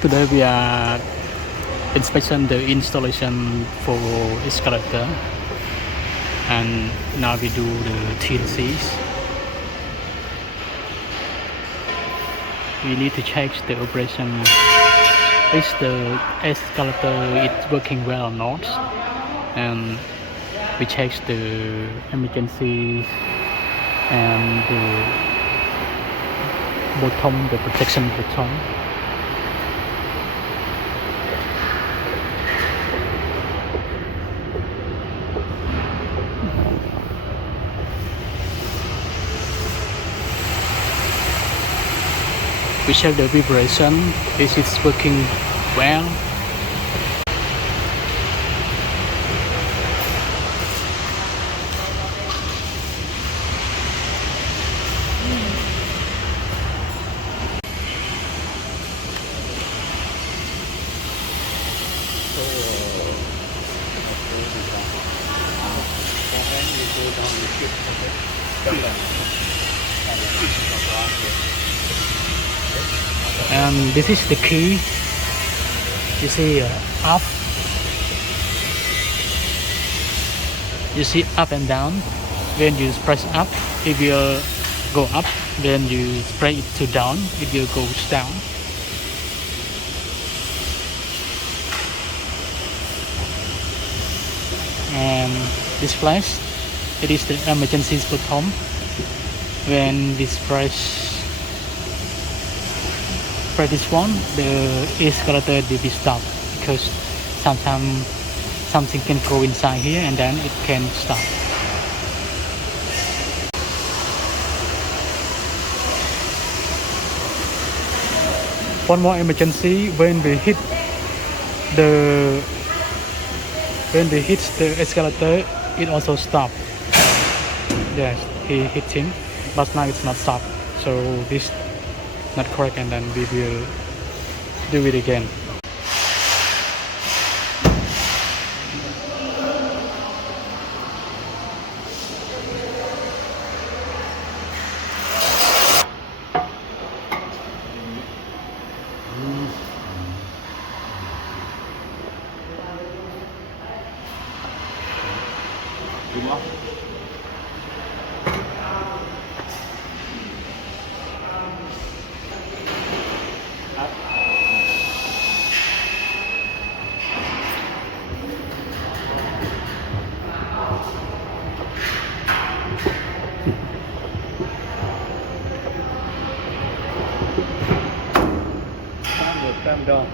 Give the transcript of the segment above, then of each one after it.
Today we are inspection the installation for escalator, and now we do the TNCs. We need to check the operation. Is the escalator is working well or not? And we check the emergency and the bottom, the protection bottom. We check the vibration. This is working well. And this is the key. You see up. You see up and down. When you press up, it will go up. When you press it to down, it will go down. And this flash, it is the emergency button. When this press this one, the escalator will be stopped, because sometimes something can go inside here and then it can stop. One more emergency: when we hit the escalator, it also stopped. Yes, he hit him, but now it's not stopped. So this not correct, and then we will do it again. Calm down.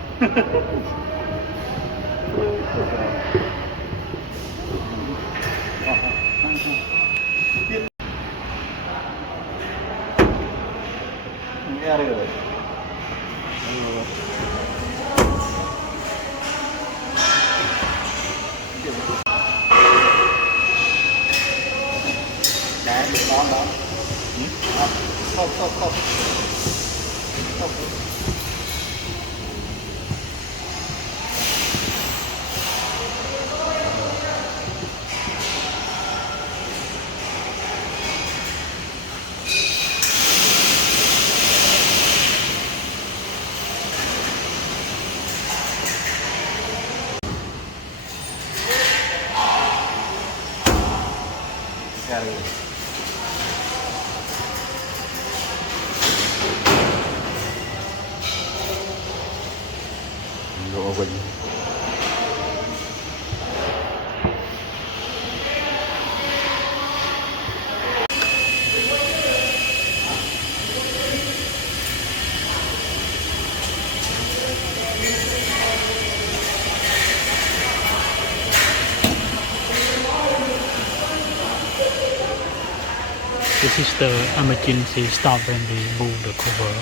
This is the emergency stop when we move the cover.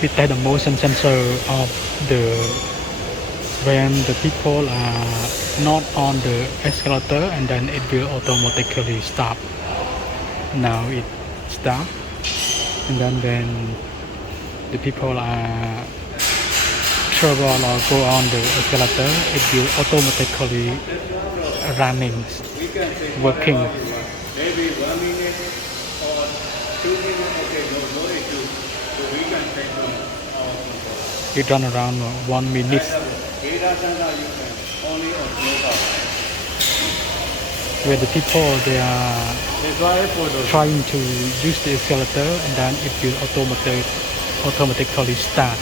We take the motion sensor of the when the people are not on the escalator, and then it will automatically stop. Now it stopped, and then when the people are travel or go on the escalator, it will automatically running, We can take working. whatever you want. Maybe 1 minute or 2 minutes. Okay, no issue. So we can take our control. It run around 1 minute, Data center you can only on local. where the people they are That's why for the trying to use the escalator, and then it will automatically start.